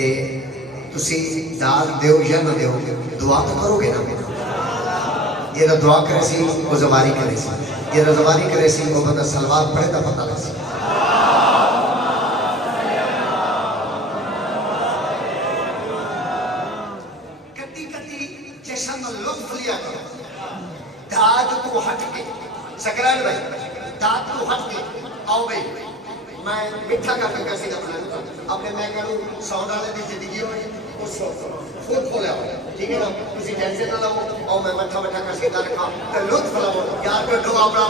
تے تسی داد دیو یا نہ دیو دعا تو کرو گے نا یہ دعا کرے سی وہ زواری کرے سی یہ زواری کرے سی وہ بندہ سلوات پڑھے تا پتہ لے سی کتی کتی جشن لطف لیا کرو داد تو ہٹ کے سکران بھائی داد تو ہٹ کے آؤ بھائی میں مٹھا کا فکر سی اپنا اپنے میں کروں سونا لے دی زندگی ہوئی اس خود کھولیا ہو ٹھیک ہے نا کسی ٹینشن نہ لو اور میں مٹھا مٹھا کا سیدھا رکھا تو لطف لو یار کٹو اپنا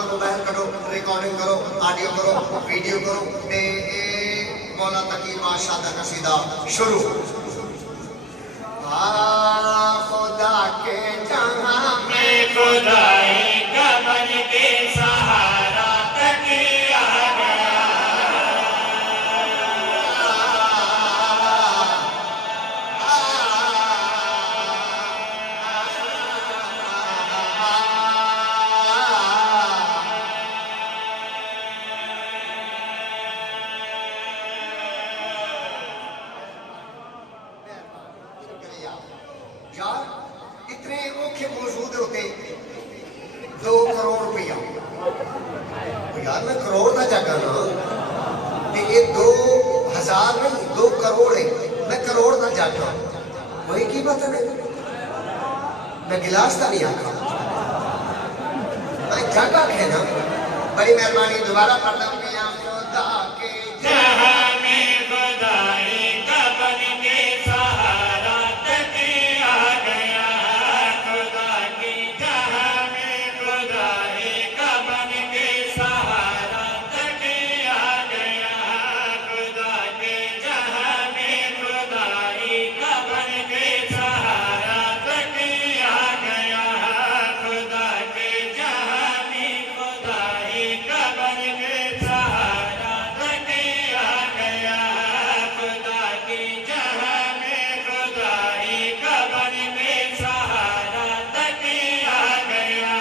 موبائل کٹو ریکارڈنگ کرو آڈیو کرو ویڈیو کرو تے مولا تقی بادشاہ کا قصیدہ شروع خدا کے جہاں میں خدائی کا بن کے سہارا تکیا گیا یار اتنے اوکھے موجود ہوتے 2 کروڑ روپیہ یار میں کروڑ نہ جاگا نا کہ یہ 2000 نہیں 2 کروڑ ہے میں کروڑ نہ جاگا وہی کی بات ہے میں گلاس تا نہیں آکھا میں جاگا کہنا بڑی مہربانی دوبارہ پڑھنا میاں خدا کے جہاں میں خدائی کا بن کے سہارا تکیا گیا خدا کی جہاں میں خدائی کا بن کے سہارا تکیا گیا خدا کے جہاں میں خدائی کا بن کے سہارا تکیا گیا خدا کے جہاں میں خدائی کا بن کے سہارا تکیا گیا خدا کی جہاں میں خدائی کا بن کے سہارا تکیا گیا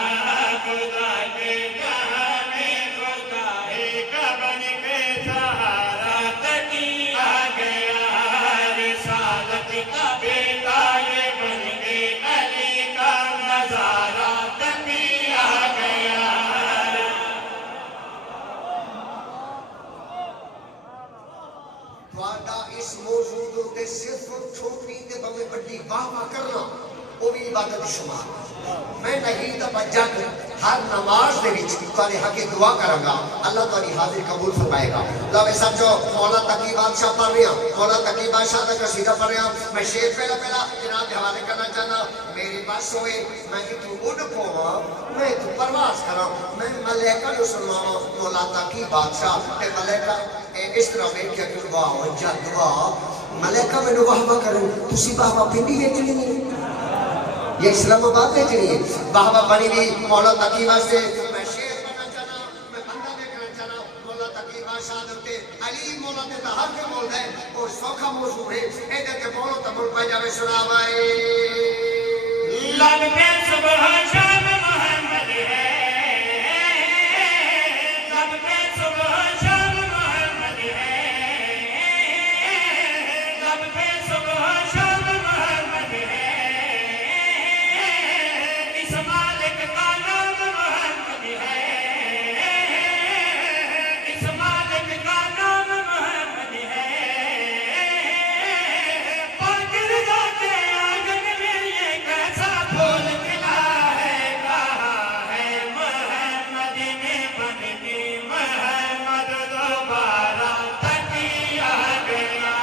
خدا کے جہاں میں خدائی کا بن کے سہارا تکیا گیا رسالت کا بیٹا یہ بن کے علی کا نظارہ تکیا گیا وعدہ اس موجود ہوتے صرف چھوٹی تے بمیں بڑی واہ واہ کرنا وہ بھی عبادت شمار میں نہیں دبا جگ ہر نماز دے وچ تواڈے حق دعا کراں گا اللہ تہاڈی حاضر قبول فرمائے گا لو سمجھو مولا تقی بادشاہ پڑھ رہا مولا تقی بادشاہ کا قصیدہ پڑھ رہا میں شعر پہلا جناب کے حوالے کرنا چاہنا میری بس ہوئے میں اتو اڑ پواں میں اتو پرواز کراں میں ملائکہ نو سنواواں مولا تقی بادشاہ تے ملائکہ اس طرح میں کیا کہ واہ جا دعا ملائکہ میں واہ واہ کریں تسی واہ واہ پنڈی ویچنی نہیں یہ اسلام آباد بھیجنی ہے واہ واہ بنی بھی مولا تقی واسطے میں شعر پڑھنا چاہنا میں بندہ دیکھنا چاہنا مولا تقی بادشاہ دے علی مولا تے دا ہر کے مول ہے اور سوکھا موضوع ہے ادھر کے بولو تو ملک پہ جاوے سناوائے لب پہ صبح شام محمد ہے لب پہ صبح شام محمد ہے لب پہ صبح شام محمد ہے اس مالک کا نام محمد ہے اس مالک کا نام محمد ہے پاکر جاتے آنگن میں یہ کیسا پھول کھلا ہے کہا ہے محمد نے بن کے محمد دوبارہ تکیا گیا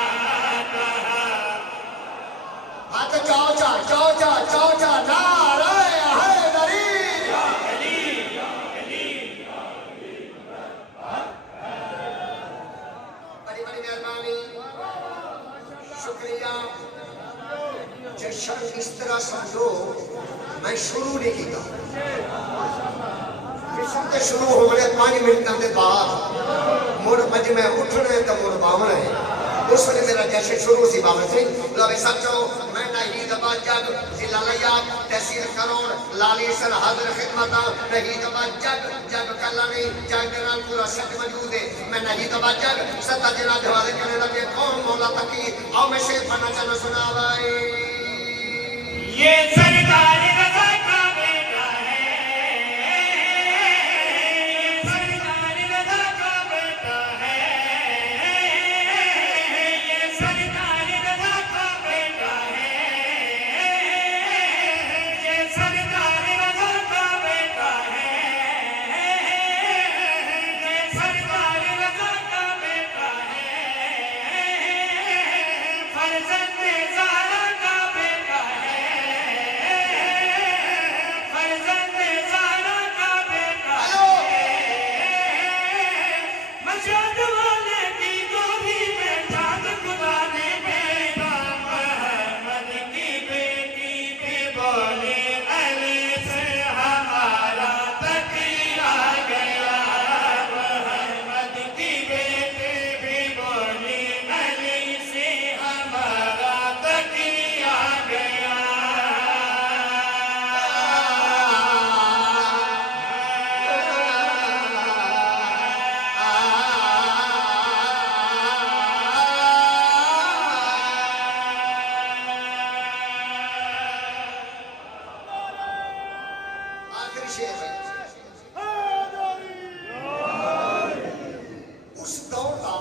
کہا ہاتھ چاؤ چا نعرہ حیدری بڑی بڑی مہربانی شکریہ جشن اس طرح سمجھو میں شروع نہیں کیتا جشن تے شروع ہو گئے 5 منٹوں کے بعد مڑ مجمع اٹھنا ہے تو مڑ باونا ہے اس وقت میرا جشن شروع سی باور سے لو سچو میں نہیں دبا جگ ضلع لیاب تحصیل کروڑ لالی سر حاضر خدمت نہیں دبا جگ جگ کلا نہیں جگ دے نال پورا سچ موجود ہے میں نہیں دبا جگ ستا جناب حوالے کرنے لگے کون مولا مولا تقی آؤ میں شیر پڑھنا چاہنا سنا بھائی یہ سردار رضا کا بیٹا ہے یہ سردار رضا کا بیٹا ہے یہ سردار رضا کا بیٹا ہے یہ سردار رضا کا بیٹا ہے یہ سردار رضا کا بیٹا ہے فرزند زہرا کا بیٹا ہے فرزند زہرا کا بیٹا ہے مشہد والے کی گودی میں چاند خدا نے بیٹا محمد کی بیٹی بھی بولے علی سے ہمارا تقی آ گیا محمد کی بیٹی بھی بولے علی سے ہمارا تقی آ گیا آخری شیر ہے اس دور کا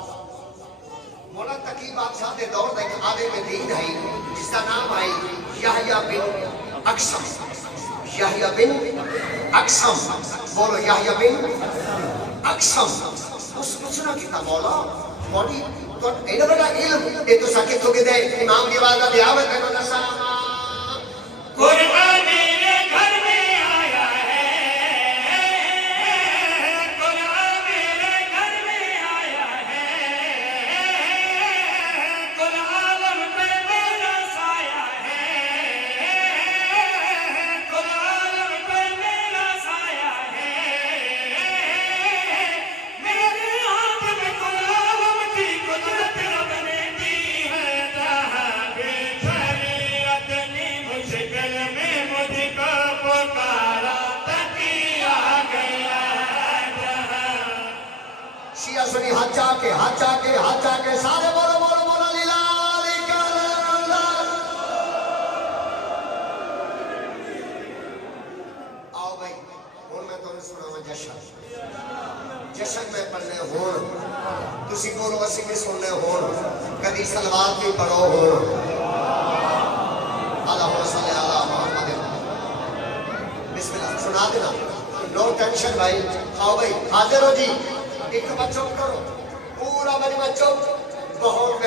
مولا تقی بادشاہ دے دور دا ایک عالم دین ہے جس کا نام ہے یحییٰ بن اقسم یحییٰ بن اقسم بولو یحییٰ بن اقسم اس پوچھنا کیتا مولا مولی تو ایڈا بڑا علم اے تو سکے تو دے امام کی آواز دے آوے کرو نسامہ قرآن میرے گھر میں آیا ہے قرآن میرے گھر میں آیا ہے کل عالم پہ میرا سایہ ہے کل عالم پہ میرا سایہ ہے میرے ہاتھ میں کل عالم کی قدرت رب نے دی ہے جہاں بھی شریعت نے مشکل میں مجھ کو پکارا تقی آ گیا جہاں شیعہ سنی ہاتھ چاہ کے سارے بولو بولو بولو لیلا آؤ بھائی ہون میں تو نے سنا ہوا جشن میں پڑھنے ہون تسی بولو اسی بھی سننے ہون کدی سلوات بھی پڑھو ہون اللہم صلی اللہ محمد بسم اللہ سنا دینا نو ٹینشن بھائی آؤ بھائی حاضر ہو جی ایک بچوں کرو پورا مجمع چوک بہت